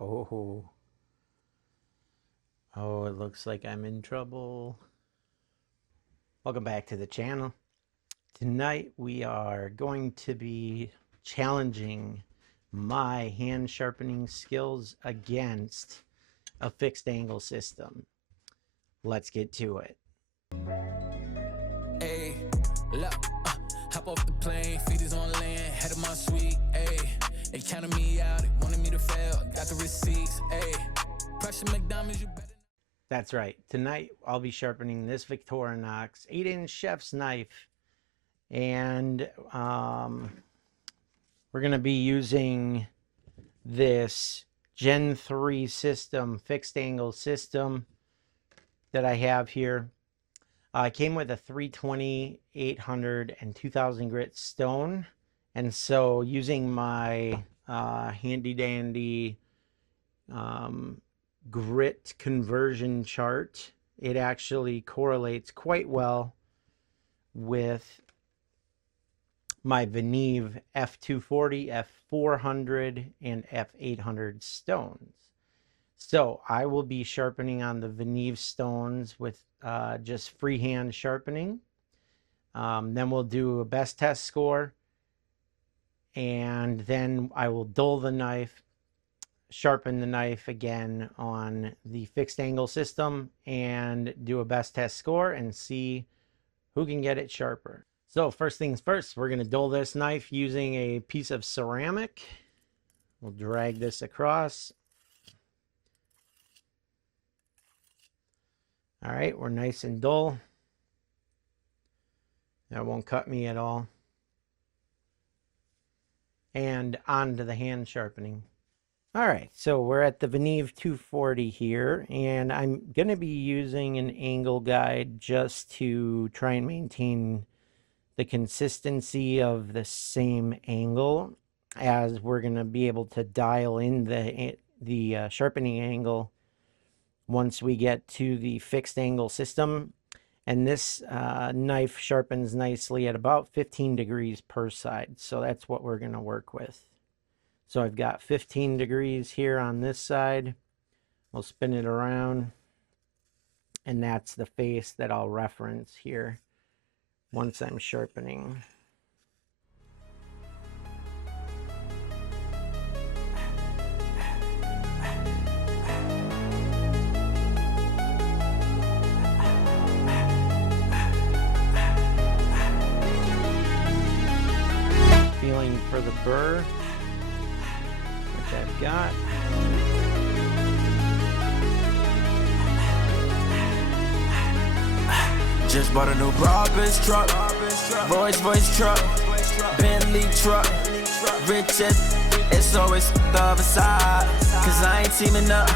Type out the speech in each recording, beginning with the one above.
Oh, it looks like I'm in trouble. Welcome back to the channel. Tonight we are going to be challenging my hand sharpening skills against a fixed angle system. Let's get to it. Hey, look, hop off the plane, feet is on land, head of my suite. Hey, they counted me out, they wanted me to fail. Got the receipts. Hey, pressure McDonald's, you better. That's right. Tonight I'll be sharpening this Victorinox 8-inch chef's knife, and we're going to be using this Gen 3 system, fixed angle system that I have here. It came with a 320, 800, and 2000 grit stone. And so using my handy dandy grit conversion chart, it actually correlates quite well with my Veneve F240, F400, and F800 stones. So I will be sharpening on the Veneve stones with just freehand sharpening. Then we'll do a best test score, and then I will dull the knife, sharpen the knife again on the fixed angle system, and do a best test score and see who can get it sharper. So first things first, we're going to dull this knife using a piece of ceramic. We'll drag this across. All right, we're nice and dull. That won't cut me at all. And on to the hand sharpening. All right, so we're at the Veneve 240 here, and I'm going to be using an angle guide just to try and maintain the consistency of the same angle, as we're going to be able to dial in the sharpening angle once we get to the fixed angle system. And this knife sharpens nicely at about 15 degrees per side, so that's what we're going to work with. So I've got 15 degrees here on this side. We'll spin it around, and that's the face that I'll reference here once I'm sharpening. Feeling for the burr, which I've got. Just bought a new Robbins truck, Royce truck, Bentley truck, rich it's always the other side. Cause I ain't teaming up,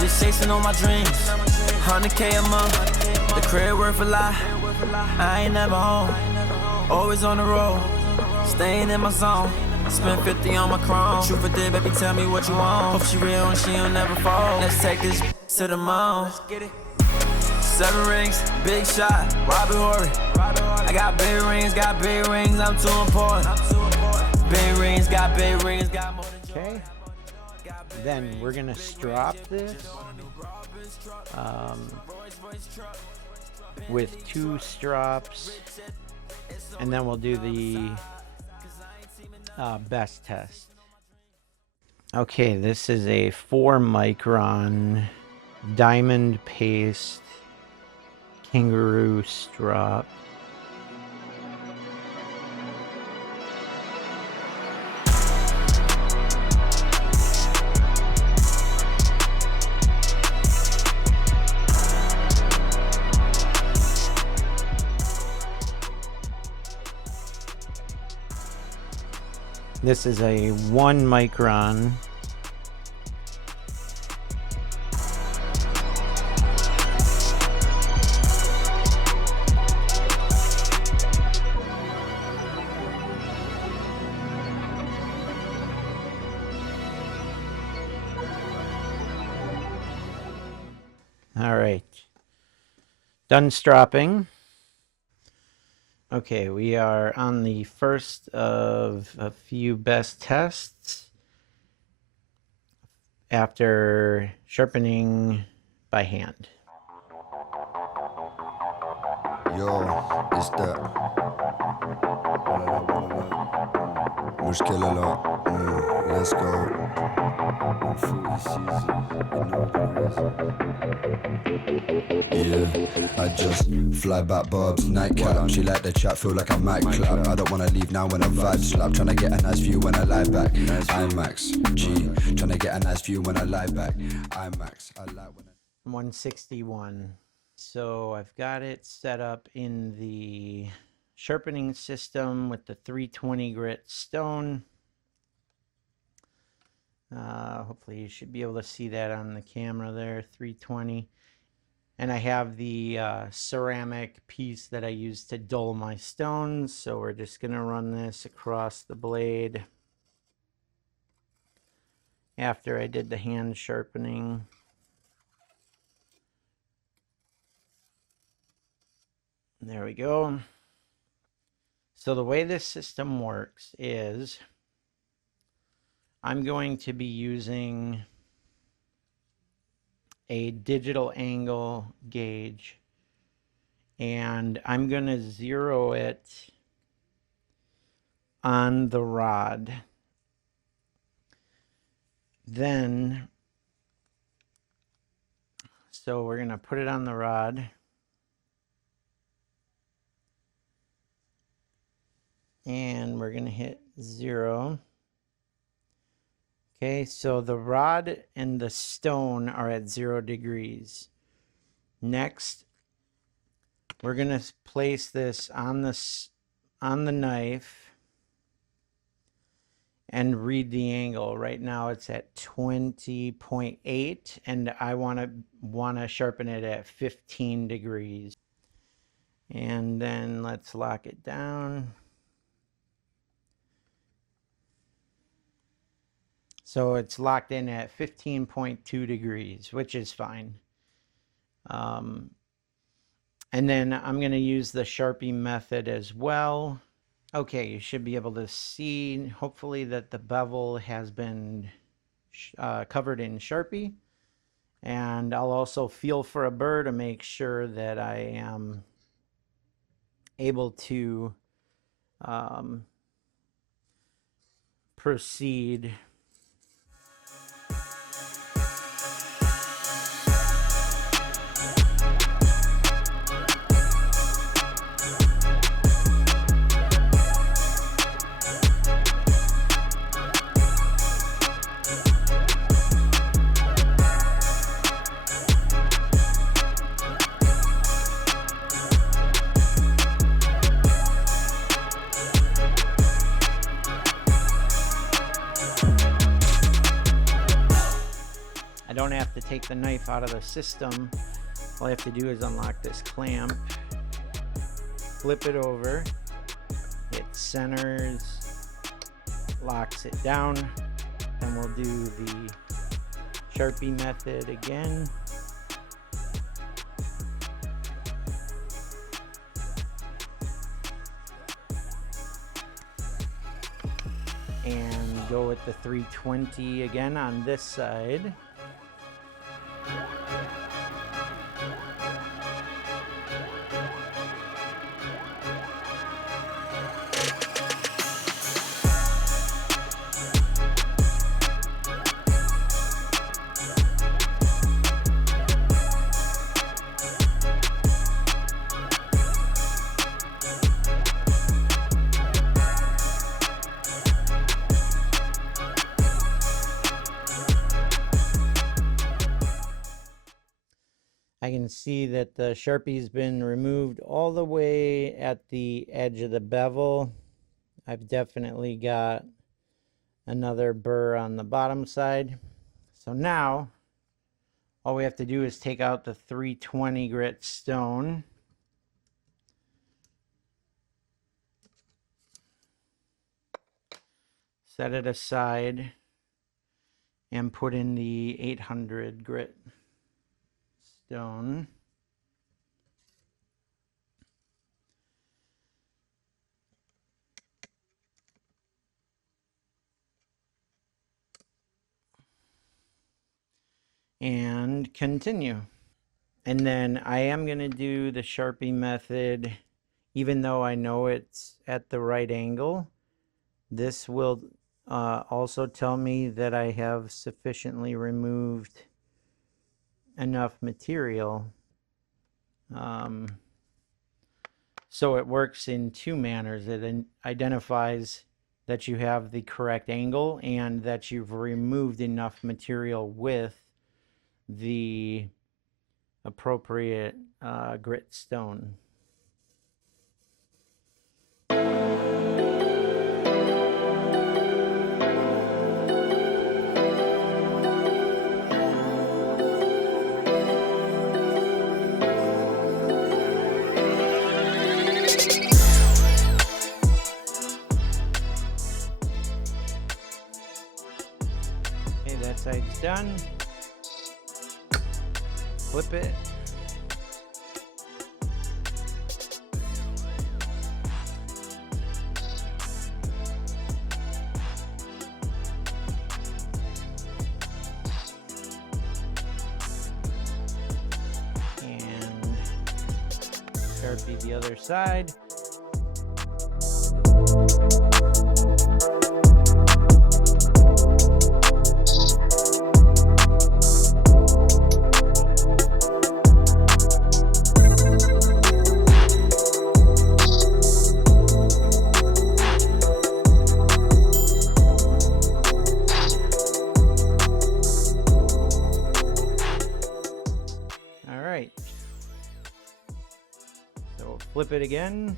just chasing all my dreams. 100K a month, the crib worth a lot. I ain't never home, always on the road, staying in my zone. Spend 50 on my chrome. Truth or dare, baby, tell me what you want. Hope she real and she don't never fall. Let's take this to the moon. 7 rings, big shot, Robert Horry. I got big rings, I'm too important. Big rings, got more than. Okay. Then we're gonna strop this with 2 strops, and then we'll do the best test. Okay, this is a 4 micron diamond paste kangaroo strop. This is a 1 micron All right, done stropping. Okay, we are on the first of a few best tests. after sharpening by hand. Yo, it's that. مشكلة لا. Let's go. Fruity season, you know the reason. Yeah, I just fly back Bob's nightcap. She like the chat, feel like I might clap. I don't wanna leave now when I vibe slap. Tryna get a nice view when I lie back. IMAX, G. Tryna get a nice view when I lie back. IMAX, I like when 161. So I've got it set up in the sharpening system with the 320 grit stone. Hopefully you should be able to see that on the camera there, 320. And I have the ceramic piece that I use to dull my stones. So we're just going to run this across the blade after I did the hand sharpening. There we go. So the way this system works is I'm going to be using a digital angle gauge, and I'm going to zero it on the rod. Then, so we're going to put it on the rod. And we're going to hit 0. Okay, so the rod and the stone are at 0 degrees. Next, we're going to place this on the knife and read the angle. Right now it's at 20.8, and I want to sharpen it at 15 degrees. And then let's lock it down. So it's locked in at 15.2 degrees, which is fine. And then I'm going to use the Sharpie method as well. Okay, you should be able to see, hopefully, that the bevel has been covered in Sharpie. And I'll also feel for a burr to make sure that I am able to proceed. I don't have to take the knife out of the system. All I have to do is unlock this clamp, flip it over, it centers, locks it down, and we'll do the Sharpie method again. And go with the 320 again on this side. I can see that the Sharpie's been removed all the way at the edge of the bevel. I've definitely got another burr on the bottom side. So now all we have to do is take out the 320 grit stone. Set it aside and put in the 800 grit stone. and continue. And then I am going to do the Sharpie method, even though I know it's at the right angle. This will also tell me that I have sufficiently removed enough material. So it works in two manners. It identifies that you have the correct angle and that you've removed enough material with the appropriate grit stone. Okay, that side's done. Flip it. And Sharpie the other side. All right. So flip it again.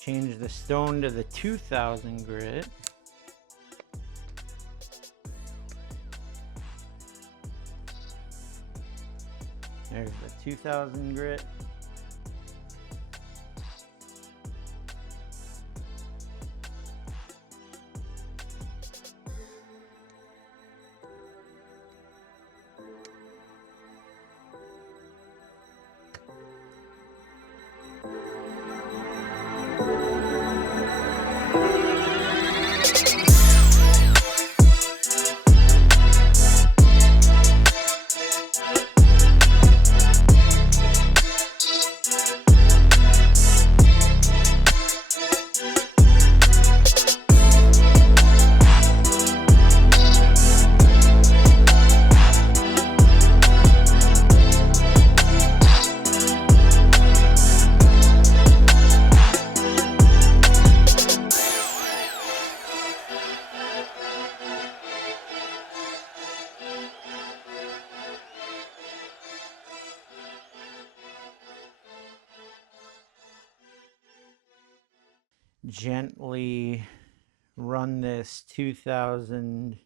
Change the stone to the 2000 grit. There's the 2000 grit. Gently run this 2000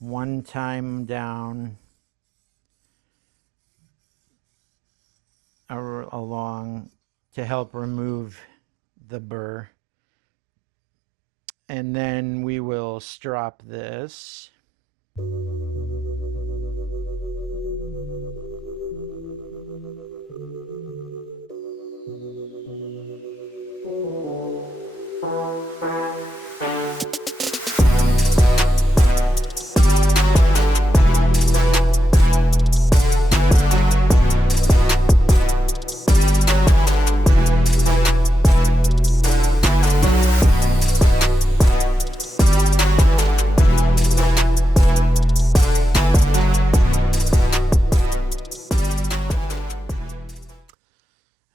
one time down along to help remove the burr, and then we will strop this.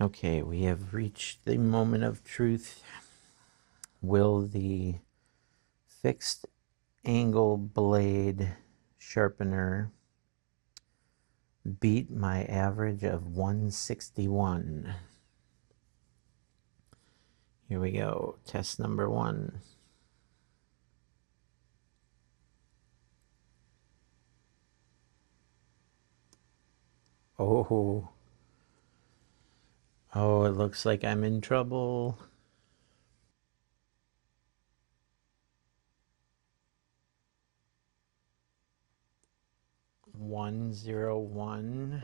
Okay, we have reached the moment of truth. Will the fixed angle blade sharpener beat my average of 161? Here we go, test number 1. Oh, it looks like I'm in trouble. $101.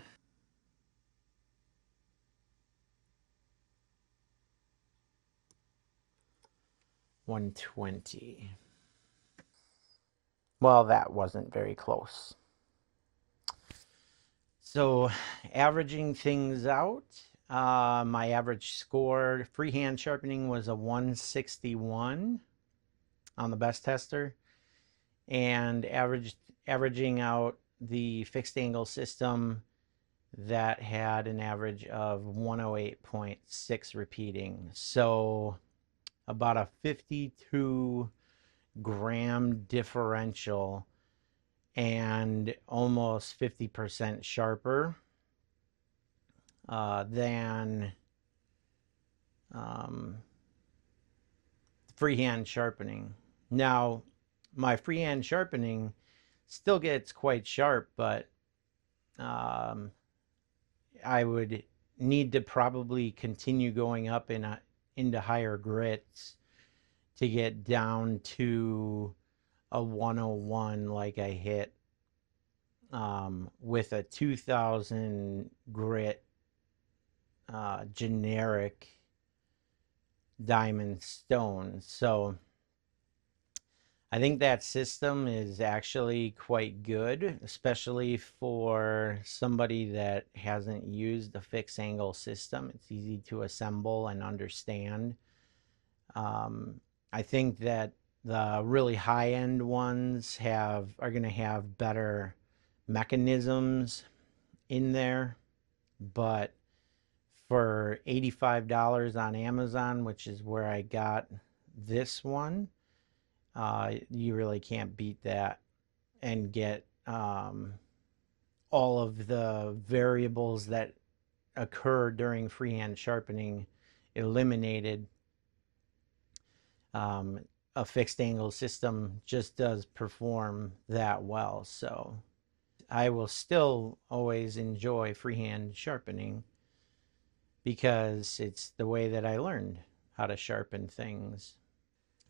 120. Well, that wasn't very close. So averaging things out, my average score, freehand sharpening, was a 161 on the BESS tester, and averaging out the fixed angle system, that had an average of 108.6 repeating. So about a 52 gram differential and almost 50% sharper than freehand sharpening. Now, my freehand sharpening still gets quite sharp, but I would need to probably continue going up into higher grits to get down to a 101 like I hit with a 2000 grit generic diamond stone. So I think that system is actually quite good, especially for somebody that hasn't used a fixed angle system. It's easy to assemble and understand. I think that the really high-end ones are going to have better mechanisms in there, but for $85 on Amazon, which is where I got this one, you really can't beat that and get all of the variables that occur during freehand sharpening eliminated. A fixed angle system just does perform that well. So I will still always enjoy freehand sharpening because it's the way that I learned how to sharpen things.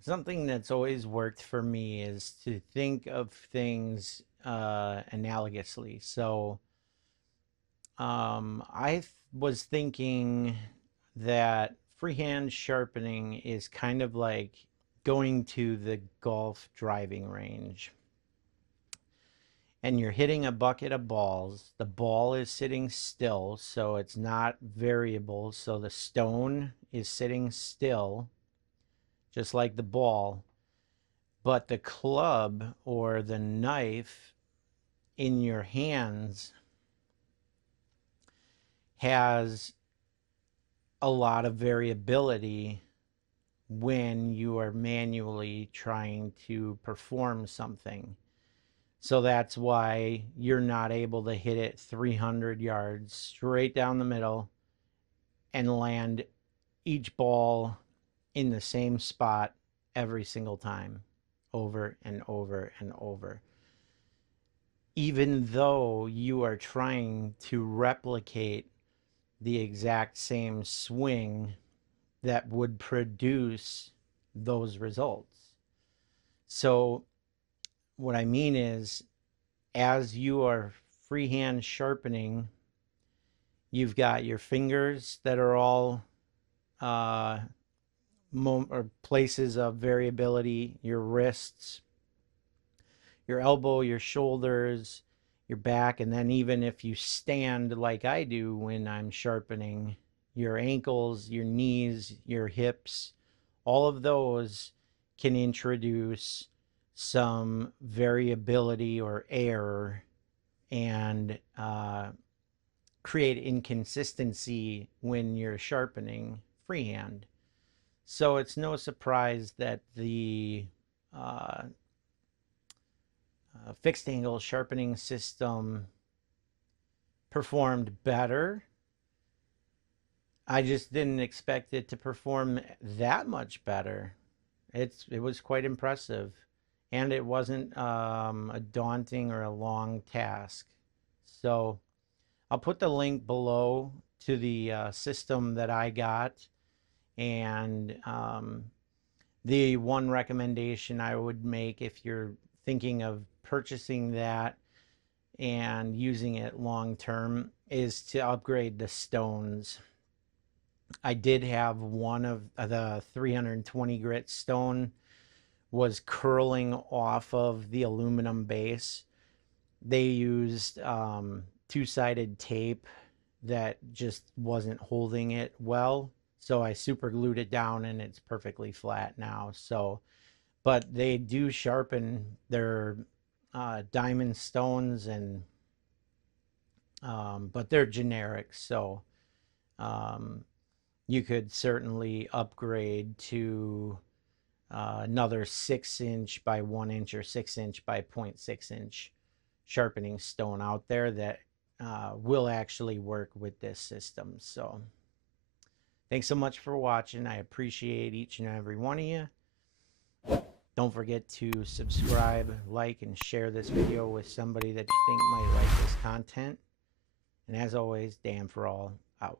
Something that's always worked for me is to think of things analogously. So I was thinking that freehand sharpening is kind of like going to the golf driving range and you're hitting a bucket of balls. The ball is sitting still, so it's not variable. So the stone is sitting still, just like the ball, but the club or the knife in your hands has a lot of variability when you are manually trying to perform something. So that's why you're not able to hit it 300 yards straight down the middle and land each ball in the same spot every single time, over and over and over. Even though you are trying to replicate the exact same swing that would produce those results. So what I mean is, as you are freehand sharpening, you've got your fingers that are all or places of variability, your wrists, your elbow, your shoulders, your back, and then even if you stand like I do when I'm sharpening, your ankles, your knees, your hips, all of those can introduce some variability or error and create inconsistency when you're sharpening freehand. So it's no surprise that the fixed angle sharpening system performed better. I just didn't expect it to perform that much better. It was quite impressive, and it wasn't a daunting or a long task. So I'll put the link below to the system that I got, and the one recommendation I would make if you're thinking of purchasing that and using it long term is to upgrade the stones. I did have one of the 320 grit stone was curling off of the aluminum base. They used two-sided tape that just wasn't holding it well. So I super glued it down and it's perfectly flat now. So, but they do sharpen their diamond stones and but they're generic. So you could certainly upgrade to another 6-inch by 1 inch or 6-inch by 0.6-inch sharpening stone out there that will actually work with this system. So thanks so much for watching. I appreciate each and every one of you. Don't forget to subscribe, like, and share this video with somebody that you think might like this content. And as always, Dan for all out.